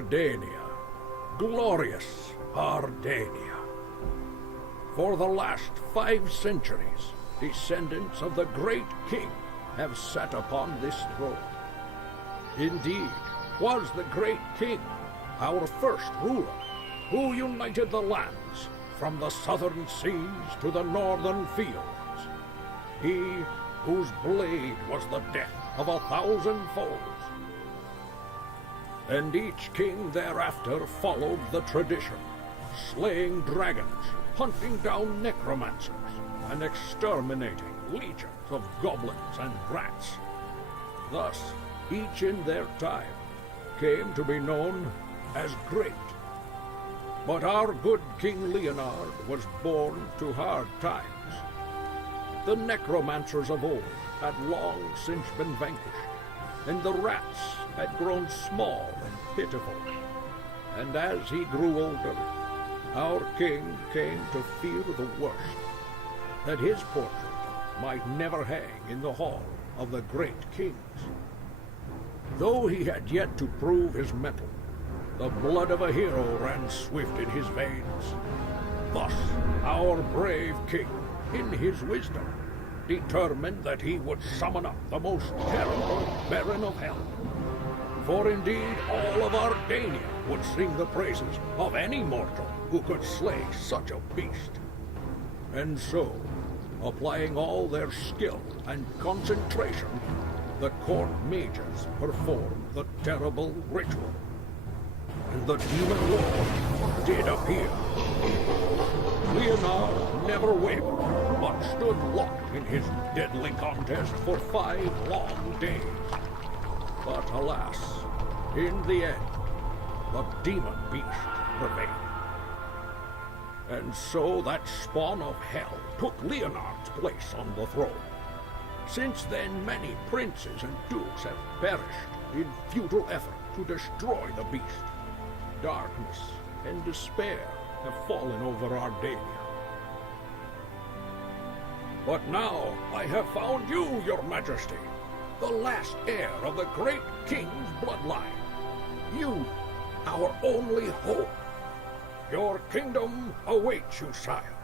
Ardania, glorious Ardania. For the last 5 centuries, descendants of the great king have sat upon this throne. Indeed, was the great king our first ruler, who united the lands from the southern seas to the northern fields. He whose blade was the death of 1,000 foes. And each king thereafter followed the tradition, slaying dragons, hunting down necromancers, and exterminating legions of goblins and rats. Thus, each in their time came to be known as great. But our good King Leonard was born to hard times. The necromancers of old had long since been vanquished, and the rats had grown small and pitiful. And as he grew older, our king came to fear the worst, that his portrait might never hang in the hall of the great kings. Though he had yet to prove his mettle, the blood of a hero ran swift in his veins. Thus, our brave king, in his wisdom, determined that he would summon up the most terrible Baron of Hell. For indeed, all of Ardania would sing the praises of any mortal who could slay such a beast. And so, applying all their skill and concentration, the court mages performed the terrible ritual. And the demon lord did appear. Leonard never wavered, but stood locked in his deadly contest for 5 long days. But alas, in the end, the demon beast prevailed. And so that spawn of hell took Leonard's place on the throne. Since then, many princes and dukes have perished in futile effort to destroy the beast. Darkness and despair have fallen over Ardania. But now I have found you, your majesty, the last heir of the great king's bloodline. You, our only hope. Your kingdom awaits you, sire.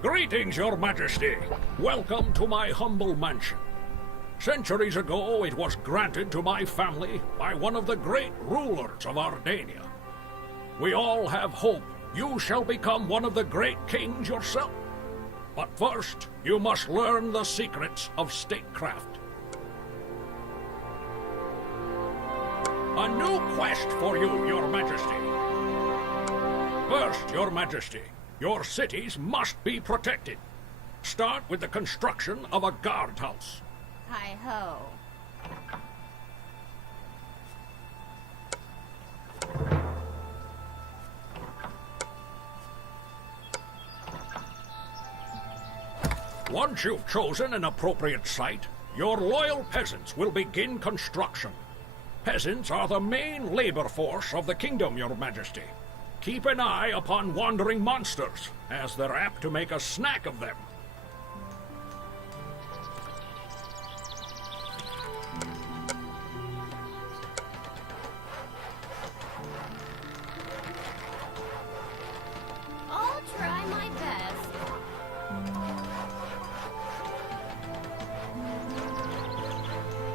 Greetings, your majesty. Welcome to my humble mansion. Centuries ago, it was granted to my family by one of the great rulers of Ardania. We all have hope you shall become one of the great kings yourself. But first, you must learn the secrets of statecraft. A new quest for you, your majesty. First, your majesty, your cities must be protected. Start with the construction of a guardhouse. Hi-ho. Once you've chosen an appropriate site, your loyal peasants will begin construction. Peasants are the main labor force of the kingdom, your majesty. Keep an eye upon wandering monsters, as they're apt to make a snack of them. I'll try my best.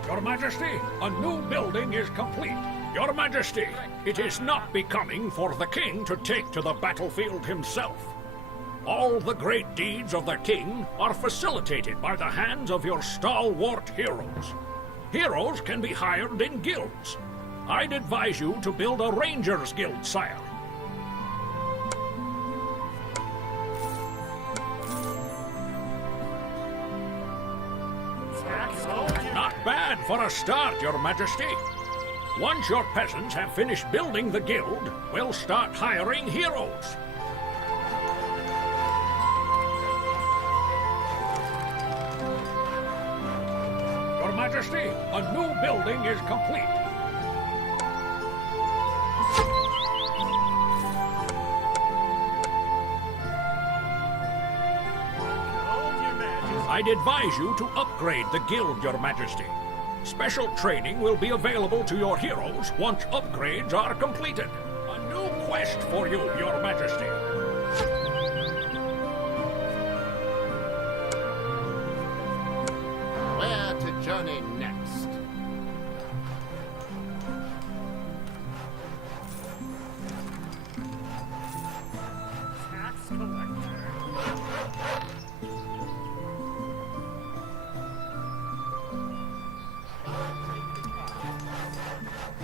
Your Majesty, a new building is complete. Your Majesty, it is not becoming for the king to take to the battlefield himself. All the great deeds of the king are facilitated by the hands of your stalwart heroes. Heroes can be hired in guilds. I'd advise you to build a Rangers Guild, sire. Not bad for a start, your majesty. Once your peasants have finished building the guild, we'll start hiring heroes. Your majesty, a new building is complete. I'd advise you to upgrade the guild, Your Majesty. Special training will be available to your heroes once upgrades are completed. A new quest for you, Your Majesty. Where to journey next? Tax collector.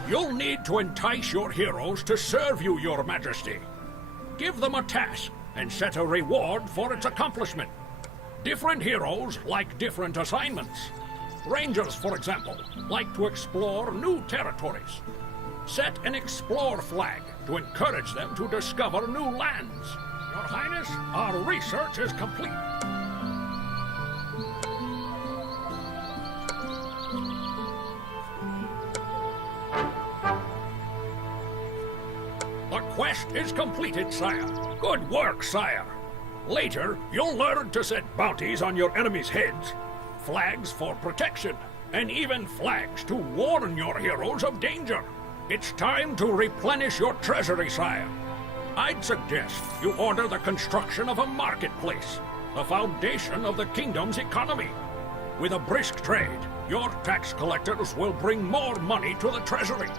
You'll need to entice your heroes to serve you, Your Majesty. Give them a task and set a reward for its accomplishment. Different heroes like different assignments. Rangers, for example, like to explore new territories. Set an explore flag to encourage them to discover new lands. Your Highness, our research is complete. The quest is completed, sire. Good work, sire. Later, you'll learn to set bounties on your enemies' heads, flags for protection, and even flags to warn your heroes of danger. It's time to replenish your treasury, sire. I'd suggest you order the construction of a marketplace, the foundation of the kingdom's economy. With a brisk trade, your tax collectors will bring more money to the treasury.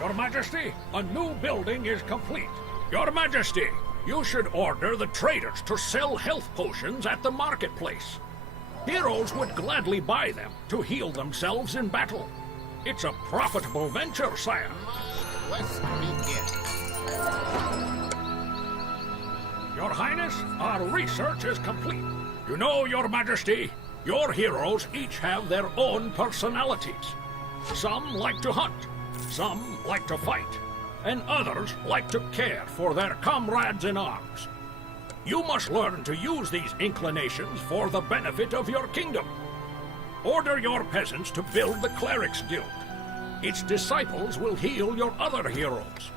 Your Majesty, a new building is complete. Your Majesty, you should order the traders to sell health potions at the marketplace. Heroes would gladly buy them to heal themselves in battle. It's a profitable venture, sire. Quest begins. Your Highness, our research is complete. You know, Your Majesty, your heroes each have their own personalities. Some like to hunt, some like to fight, and others like to care for their comrades in arms. You must learn to use these inclinations for the benefit of your kingdom. Order your peasants to build the Clerics Guild. Its disciples will heal your other heroes.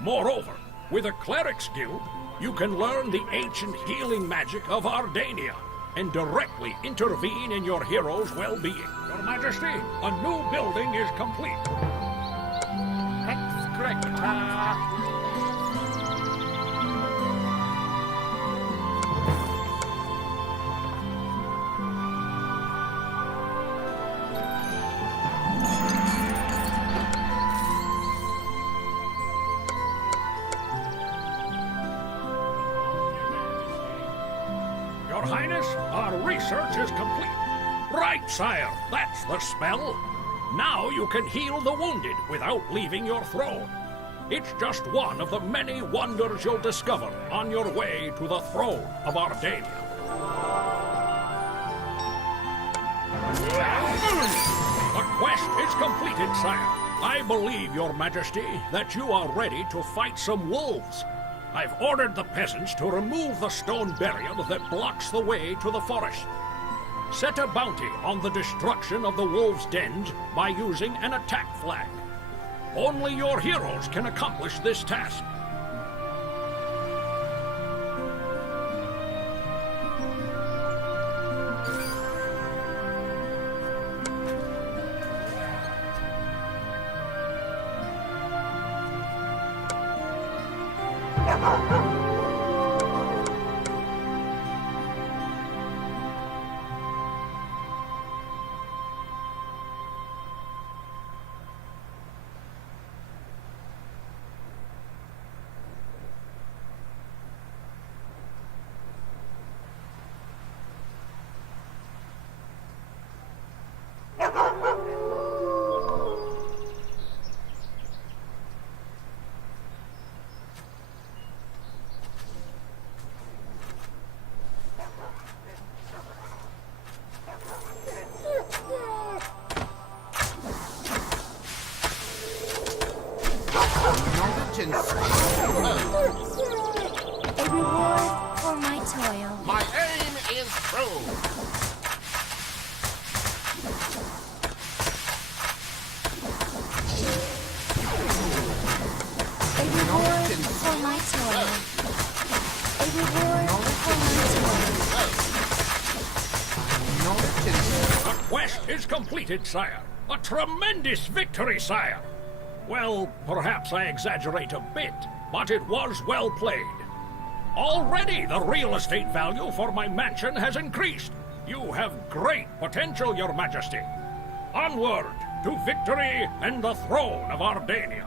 Moreover, with a Clerics Guild, you can learn the ancient healing magic of Ardania and directly intervene in your heroes' well-being. Your Majesty, a new building is complete. Your Highness, our research is complete. Right, sire, that's the spell. Now you can heal the wounded without leaving your throne. It's just one of the many wonders you'll discover on your way to the throne of Ardania. The quest is completed, sire. I believe, Your Majesty, that you are ready to fight some wolves. I've ordered the peasants to remove the stone barrier that blocks the way to the forest. Set a bounty on the destruction of the wolves' dens by using an attack flag. Only your heroes can accomplish this task. A reward for my toil. My aim is true. toil. A reward for my toil. The quest is completed, sire. A tremendous victory, sire. Well, perhaps I exaggerate a bit, but it was well played. Already the real estate value for my mansion has increased. You have great potential, Your Majesty. Onward to victory and the throne of Ardania.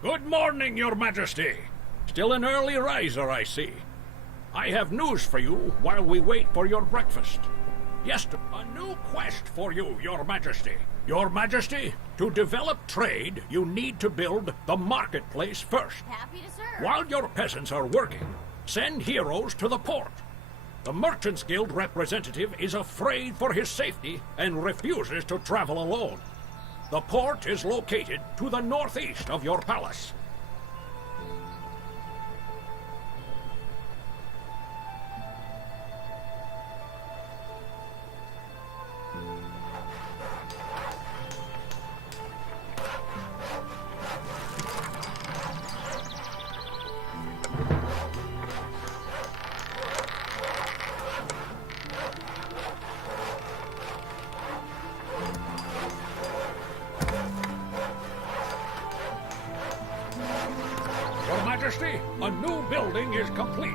Good morning, Your Majesty. Still an early riser, I see. I have news for you while we wait for your breakfast. Yes, a new quest for you, Your Majesty. Your Majesty, to develop trade, you need to build the marketplace first. Happy to serve. While your peasants are working, send heroes to the port. The Merchants Guild representative is afraid for his safety and refuses to travel alone. The port is located to the northeast of your palace. Your Majesty, a new building is complete.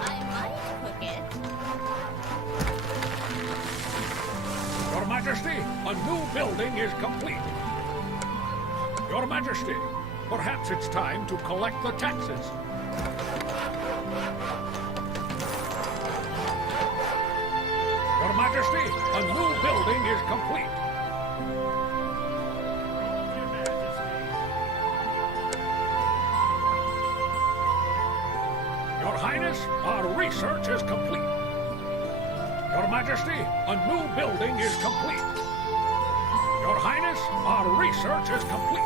I might cook it. Your Majesty, a new building is complete. Your Majesty, perhaps it's time to collect the taxes. Your Majesty, a new building is complete. Your Highness, our research is complete. Your Majesty, a new building is complete. Your Highness, our research is complete.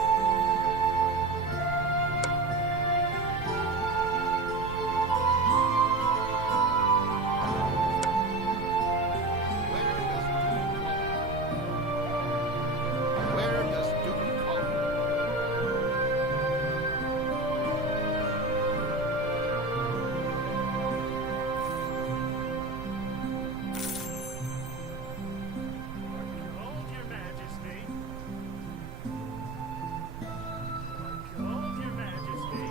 Where does duty call? Behold, Your Majesty. Behold, Your Majesty.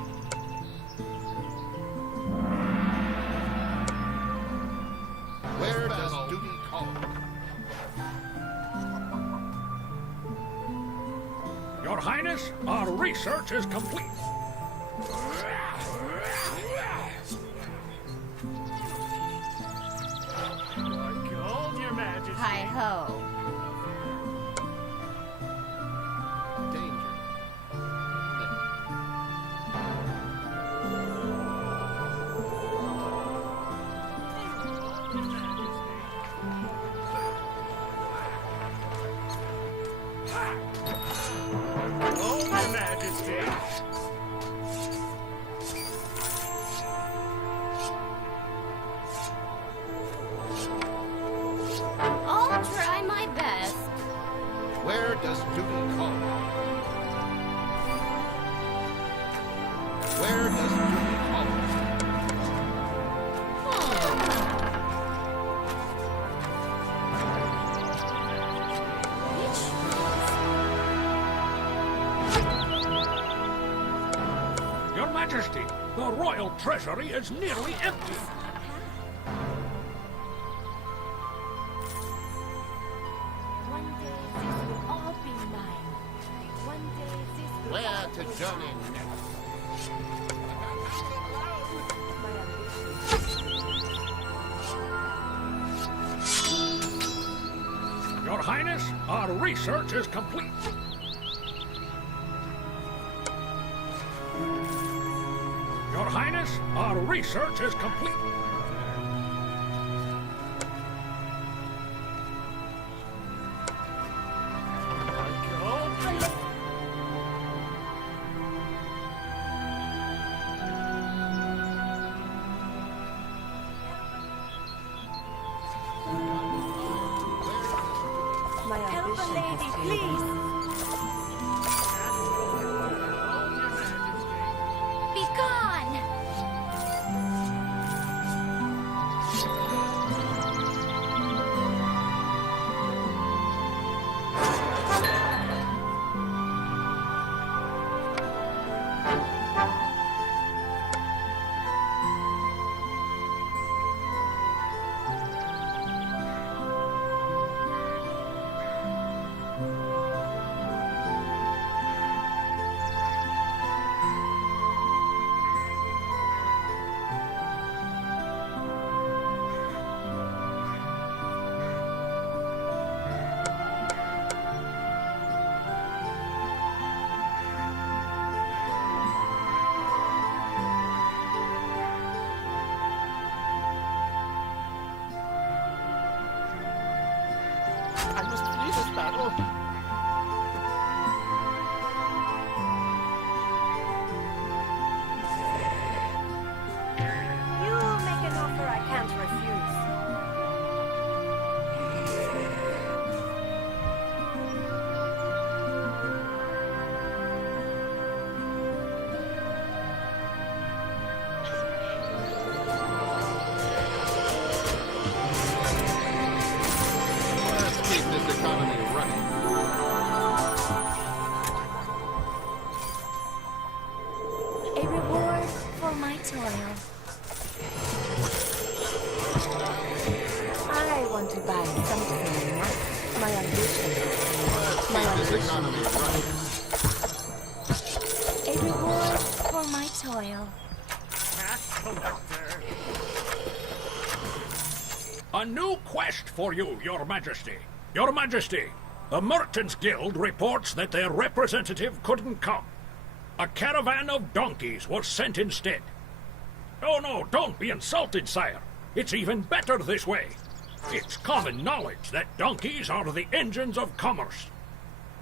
Where does duty call? Your Highness, our research is complete. Behold, Your Majesty. Hi-ho. Danger. Behold, Your Majesty. Behold, Your Majesty. I'll try my best. Where does duty call? Where does duty call? Your Majesty, the royal treasury is nearly empty. One day this will all be mine. One day this will Where all to be journey mine. next? My ambition. Your Highness, our research is complete. Your Highness, our research is complete. My help a lady, please. Be gone. I must flee this battle. You make an offer I can't refuse. Let's keep this economy running. A reward for my toil. I want to buy something nice. My ambition. Let's keep this economy running. A reward for my toil. Tax collector. A new quest for you, Your Majesty. Your Majesty, the Merchants Guild reports that their representative couldn't come. A caravan of donkeys was sent instead. Oh no, don't be insulted, sire. It's even better this way. It's common knowledge that donkeys are the engines of commerce.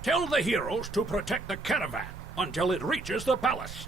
Tell the heroes to protect the caravan until it reaches the palace.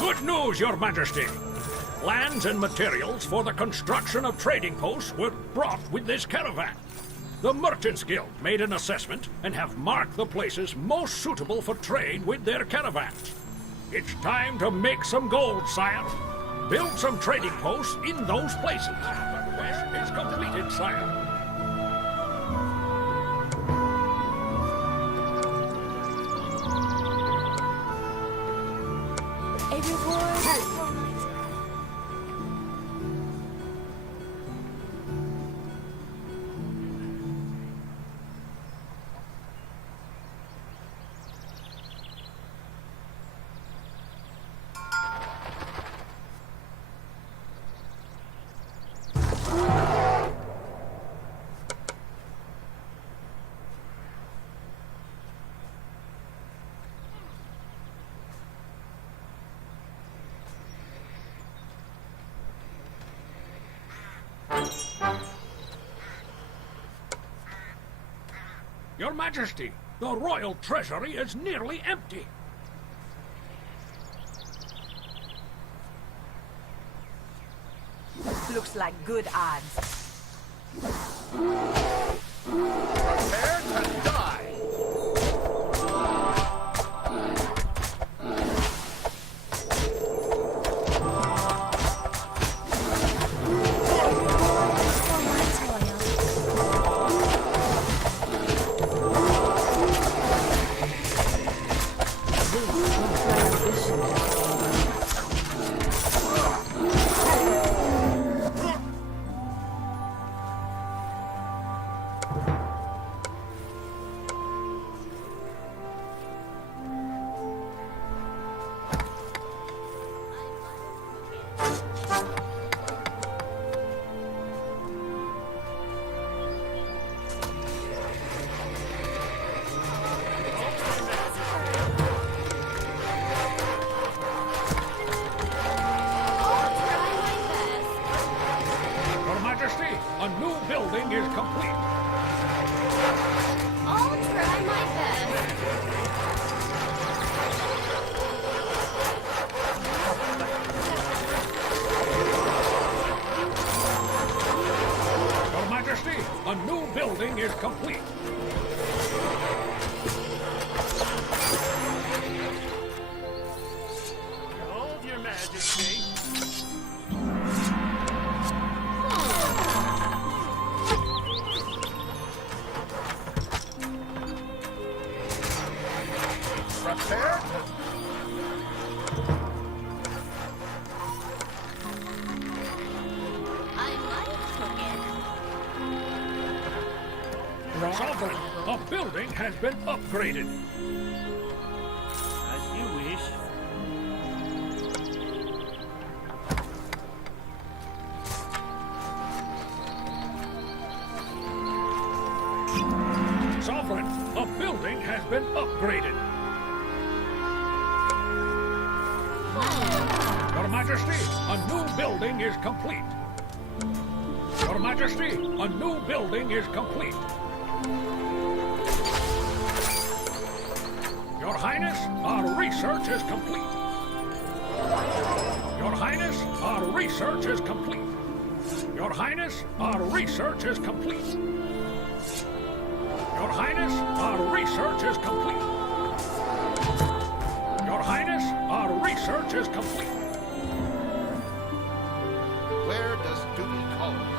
Good news, Your Majesty. Lands and materials for the construction of trading posts were brought with this caravan. The Merchants Guild made an assessment and have marked the places most suitable for trade with their caravans. It's time to make some gold, sire. Build some trading posts in those places. The quest is completed, sire. A reward for my Your Majesty, the royal treasury is nearly empty. Looks like good odds. Prepare to die! For my toil. Your Majesty, a new building is complete. I'll try my best. Your Majesty, a new building is complete. Behold, Your Majesty. Prepare to I might cook it. Sovereign, a building has been upgraded. As you wish. Sovereign, a building has been upgraded. Your Majesty, a new building is complete. Your Majesty, a new building is complete. Your Highness, our research is complete. Your Highness, our research is complete. Your Highness, our research is complete. Your Highness, our research is complete. Your Highness, our research is complete. where does duty call us?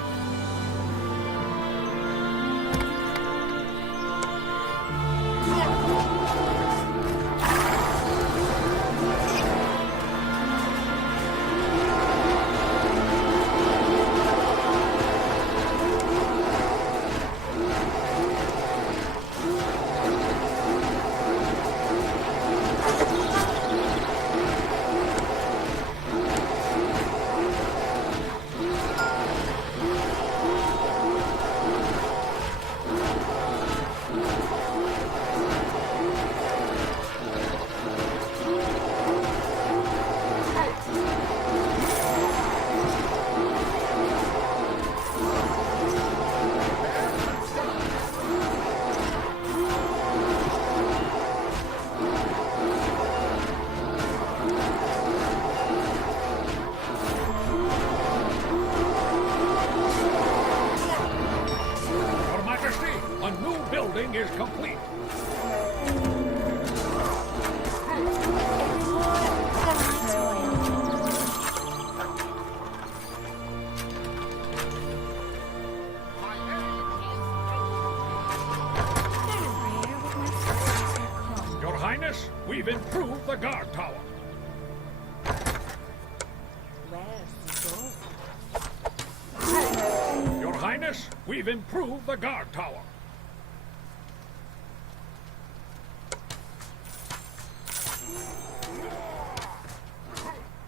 Your Majesty, a new building is complete. My enemy Your Highness, we've improved the guard tower. Where's the gold? Your Highness, we've improved the guard tower.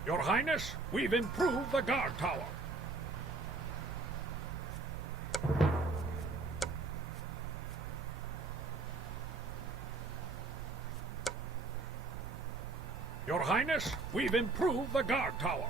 Your Highness, we've improved the guard tower. Your Highness, we've improved the guard tower.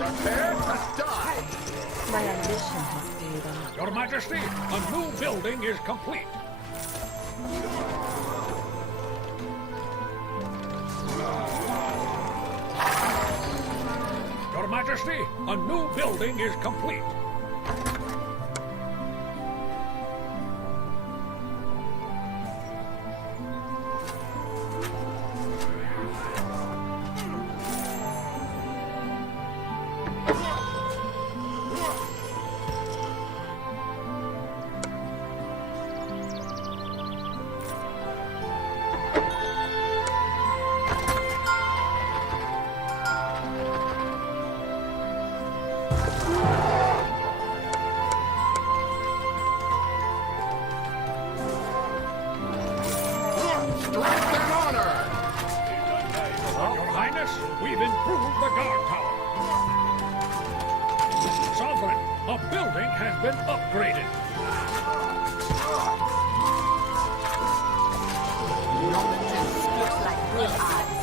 Prepare to die! My ambition has paid off. Your Majesty, a new building is complete. Your Majesty, a new building is complete. Strength and honor! Your Highness, we've improved the guard tower. Sovereign, a building has been upgraded. Looks like good odds.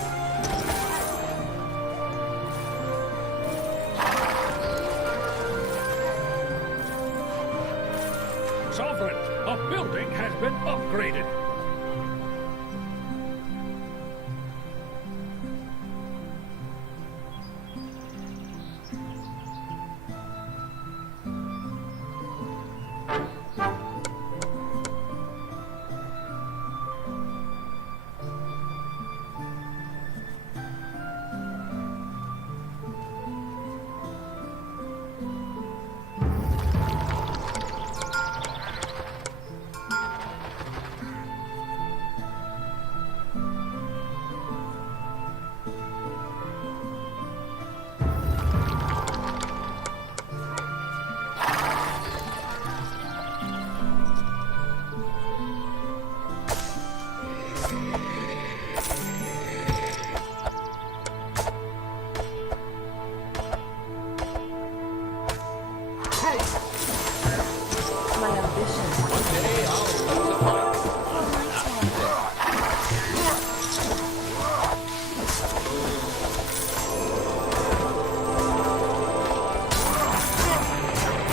Sovereign, a building has been upgraded. My ambition. Today I'll lose a fight.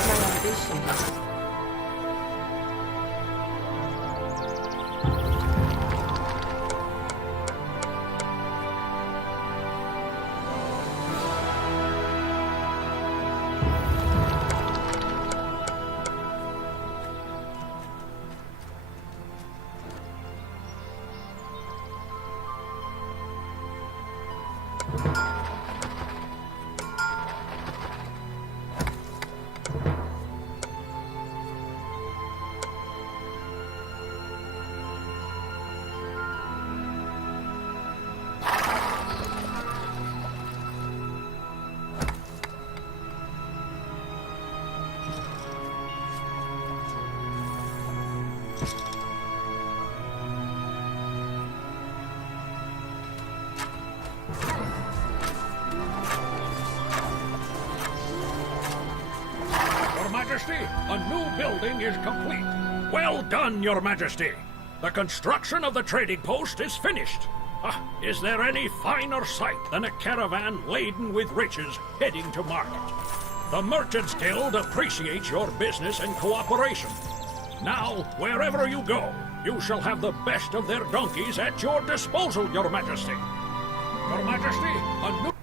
My ambition. Your Majesty, a new building is complete. Well done, Your Majesty. The construction of the trading post is finished. Is there any finer sight than a caravan laden with riches heading to market? The Merchants Guild appreciates your business and cooperation. Now, wherever you go, you shall have the best of their donkeys at your disposal, Your Majesty. Your Majesty, a new